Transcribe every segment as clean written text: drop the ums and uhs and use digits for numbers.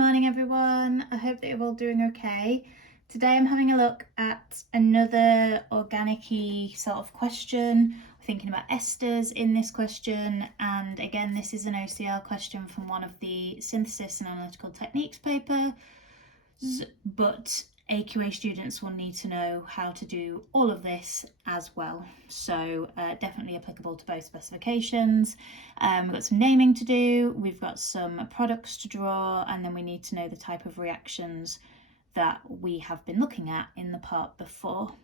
morning everyone, I hope that you're all doing okay. Today I'm having a look at another organic-y sort of question. We're thinking about esters in this question, and again this is an OCR question from one of the synthesis and analytical techniques papers, but AQA students will need to know how to do all of this as well. So definitely applicable to both specifications. We've got some naming to do, we've got some products to draw, and then we need to know the type of reactions that we have been looking at in the part before.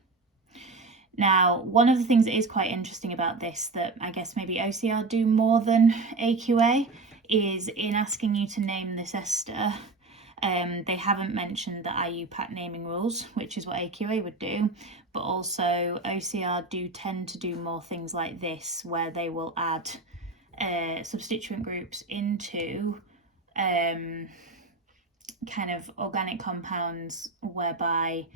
Now, one of the things that is quite interesting about this that I guess maybe OCR do more than AQA is in asking you to name this ester. They haven't mentioned the IUPAC naming rules, which is what AQA would do, but also OCR do tend to do more things like this, where they will add substituent groups into kind of organic compounds, whereby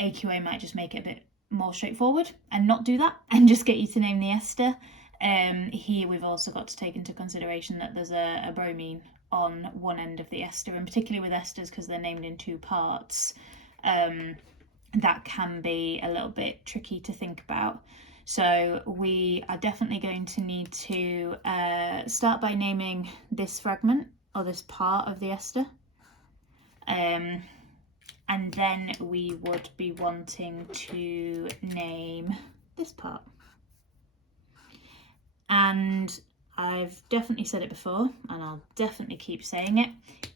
AQA might just make it a bit more straightforward and not do that and just get you to name the ester. Here we've also got to take into consideration that there's a bromine on one end of the ester, and particularly with esters because they're named in two parts, that can be a little bit tricky to think about. So we are definitely going to need to start by naming this fragment or this part of the ester, and then we would be wanting to name this part. And I've definitely said it before, and I'll definitely keep saying it.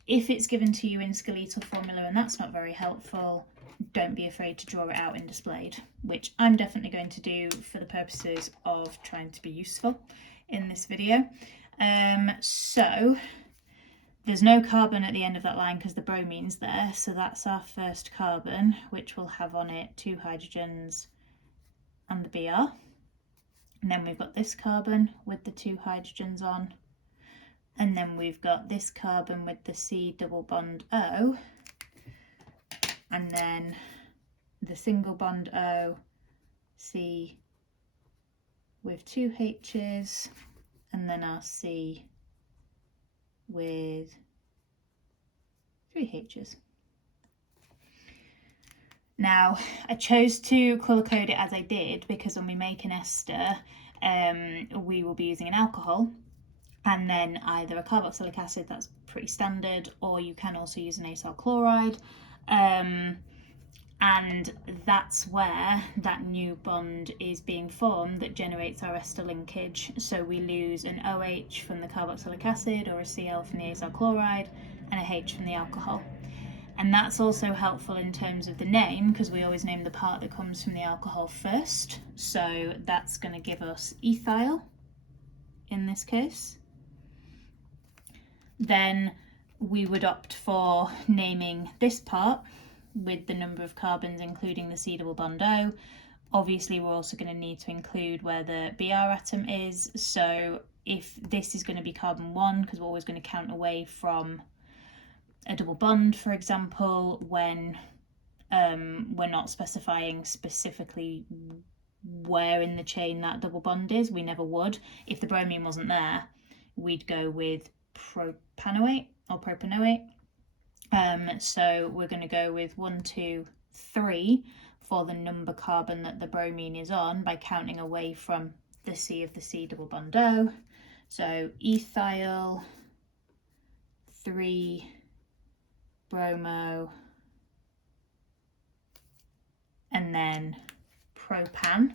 If it's given to you in skeletal formula and that's not very helpful, don't be afraid to draw it out and displayed, which I'm definitely going to do for the purposes of trying to be useful in this video. So there's no carbon at the end of that line because the bromine's there, so that's our first carbon, which will have on it 2 hydrogens and the Br. And then we've got this carbon with the 2 hydrogens on, and then we've got this carbon with the C double bond O, and then the single bond O, C with 2 H's, and then our C with 3 H's. Now, I chose to colour code it as I did because when we make an ester, we will be using an alcohol and then either a carboxylic acid, that's pretty standard, or you can also use an acyl chloride. And that's where that new bond is being formed that generates our ester linkage. So we lose an OH from the carboxylic acid or a Cl from the acyl chloride and a H from the alcohol. And that's also helpful in terms of the name because we always name the part that comes from the alcohol first. So that's going to give us ethyl in this case. Then we would opt for naming this part with the number of carbons including the C double bond O. Obviously we're also going to need to include where the Br atom is. So if this is going to be carbon 1, because we're always going to count away from a double bond, for example, when we're not specifying specifically where in the chain that double bond is. We never would. If the bromine wasn't there, we'd go with propanoate or propanoate. So we're going to go with 1, 2, 3 for the number carbon that the bromine is on by counting away from the C of the C double bond O. So ethyl, 3 bromo, and then propan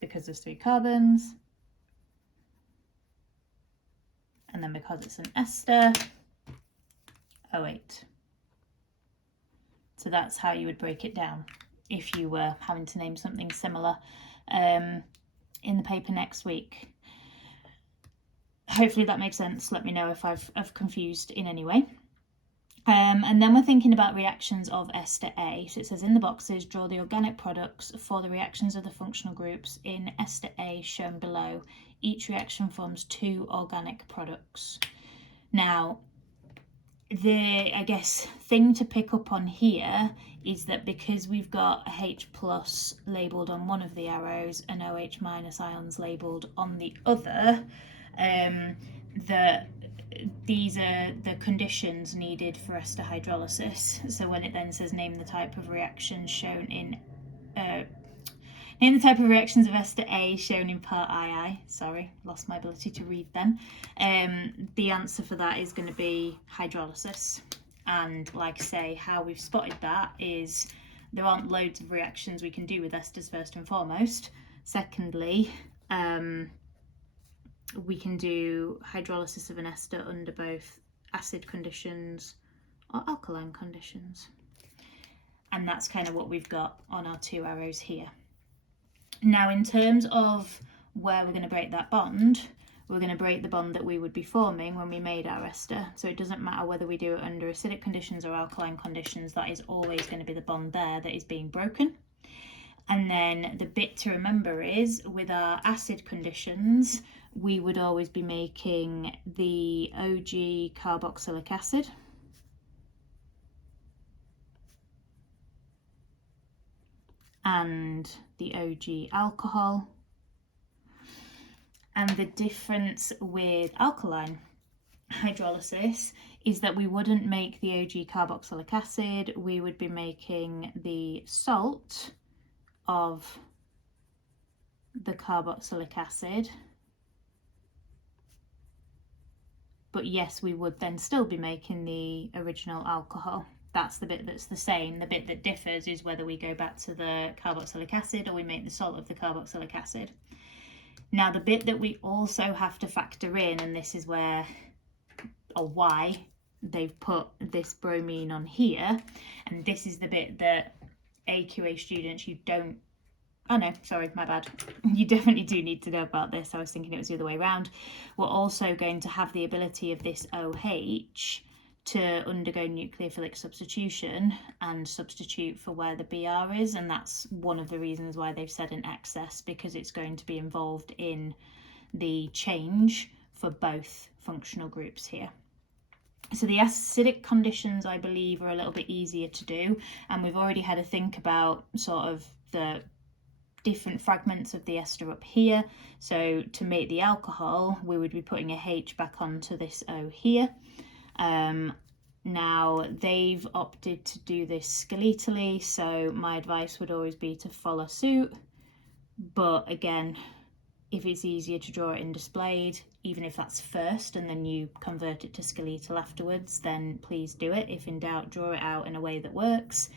because there's 3 carbons, and then because it's an ester, O8. So that's how you would break it down if you were having to name something similar in the paper next week. Hopefully that makes sense. Let me know if I've confused in any way. And then we're thinking about reactions of ester A. So it says in the boxes, draw the organic products for the reactions of the functional groups in ester A shown below. Each reaction forms 2 organic products. Now, the, I guess, thing to pick up on here is that because we've got a H plus labelled on one of the arrows and OH minus ions labelled on the other, that these are the conditions needed for ester hydrolysis. So when it then says name the type of reactions shown in name the type of reactions of ester A shown in part II. Sorry, lost my ability to read then. The answer for that is going to be hydrolysis. And like I say, how we've spotted that is there aren't loads of reactions we can do with esters first and foremost. Secondly, we can do hydrolysis of an ester under both acid conditions or alkaline conditions. And that's kind of what we've got on our 2 arrows here. Now, in terms of where we're going to break that bond, we're going to break the bond that we would be forming when we made our ester. So it doesn't matter whether we do it under acidic conditions or alkaline conditions, that is always going to be the bond there that is being broken. And then the bit to remember is with our acid conditions, we would always be making the OG carboxylic acid. And the OG alcohol. And the difference with alkaline hydrolysis is that we wouldn't make the OG carboxylic acid, we would be making the salt of the carboxylic acid. But yes, we would then still be making the original alcohol. That's the bit that's the same. The bit that differs is whether we go back to the carboxylic acid or we make the salt of the carboxylic acid. Now, the bit that we also have to factor in, and this is where, or why, they've put this bromine on here, and this is the bit that AQA students, you don't, oh no, sorry, my bad. You definitely do need to know about this. I was thinking it was the other way around. We're also going to have the ability of this OH to undergo nucleophilic substitution and substitute for where the Br is, and that's one of the reasons why they've said in excess, because it's going to be involved in the change for both functional groups here. So the acidic conditions, I believe, are a little bit easier to do, and we've already had a think about sort of the different fragments of the ester up here. So to make the alcohol, we would be putting a H back onto this O here. Now they've opted to do this skeletally, so my advice would always be to follow suit. But again, if it's easier to draw it in displayed, even if that's first and then you convert it to skeletal afterwards, then please do it. If in doubt, draw it out in a way that works.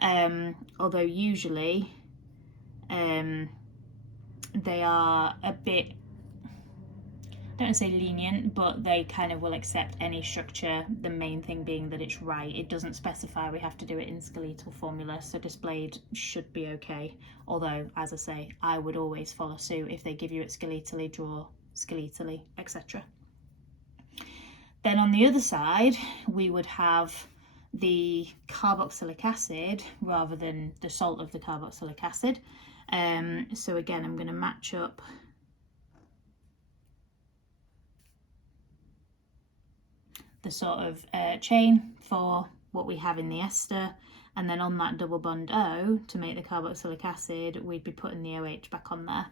Although usually they are a bit, I don't want to say lenient, but they kind of will accept any structure, the main thing being that it's right. It doesn't specify we have to do it in skeletal formula, so displayed should be okay. Although, as I say, I would always follow suit. If they give you it skeletally, draw skeletally, etc. Then on the other side, we would have the carboxylic acid rather than the salt of the carboxylic acid. So again, I'm going to match up the sort of chain for what we have in the ester, and then on that double bond O to make the carboxylic acid, we'd be putting the OH back on there.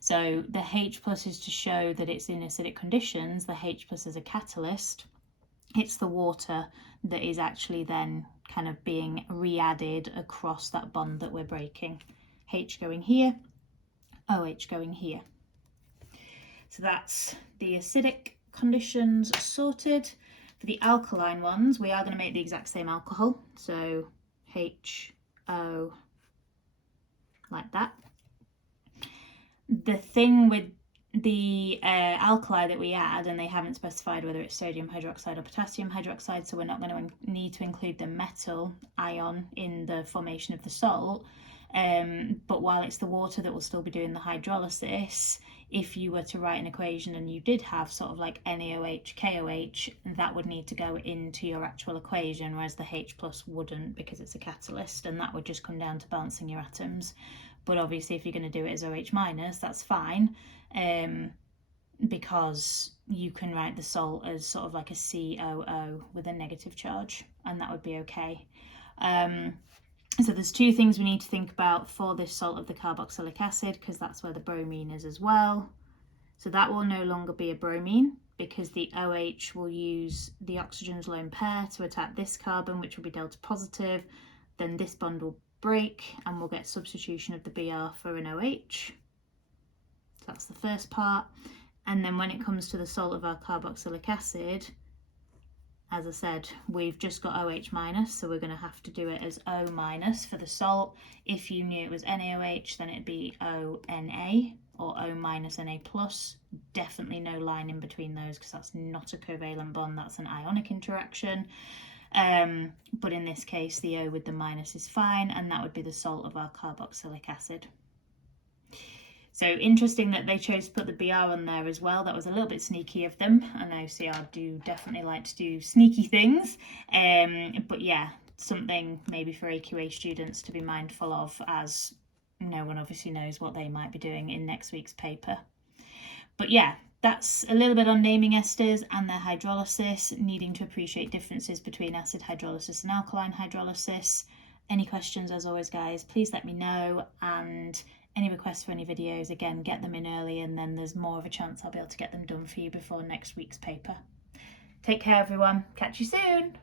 So the H plus is to show that it's in acidic conditions. The H plus is a catalyst. It's the water that is actually then kind of being re-added across that bond that we're breaking. H going here, OH going here. So that's the acidic conditions sorted. For the alkaline ones, we are going to make the exact same alcohol. So HO, like that. The thing with the alkali that we add, and they haven't specified whether it's sodium hydroxide or potassium hydroxide, so we're not going to need to include the metal ion in the formation of the salt. But while it's the water that will still be doing the hydrolysis, if you were to write an equation and you did have sort of like NaOH, KOH, that would need to go into your actual equation, whereas the H plus wouldn't, because it's a catalyst, and that would just come down to balancing your atoms. But obviously if you're going to do it as OH minus, that's fine, because you can write the salt as sort of like a COO with a negative charge, and that would be okay. So there's two things we need to think about for this salt of the carboxylic acid, because that's where the bromine is as well. So that will no longer be a bromine. because the OH will use the oxygen's lone pair to attack this carbon, which will be delta positive. Then this bond will break and we'll get substitution of the Br for an OH. So that's the first part. And then when it comes to the salt of our carboxylic acid, as I said, we've just got OH minus, so we're going to have to do it as O minus for the salt. If you knew it was NaOH, then it'd be ONa or O minus Na plus. Definitely no line in between those because that's not a covalent bond, that's an ionic interaction. But in this case, the O with the minus is fine, and that would be the salt of our carboxylic acid. So interesting that they chose to put the Br on there as well. That was a little bit sneaky of them. And OCR do definitely like to do sneaky things. But yeah, something maybe for AQA students to be mindful of, as no one obviously knows what they might be doing in next week's paper. But yeah, that's a little bit on naming esters and their hydrolysis, needing to appreciate differences between acid hydrolysis and alkaline hydrolysis. Any questions, as always, guys, please let me know. And any requests for any videos, again, get them in early, and then there's more of a chance I'll be able to get them done for you before next week's paper. Take care, everyone. Catch you soon.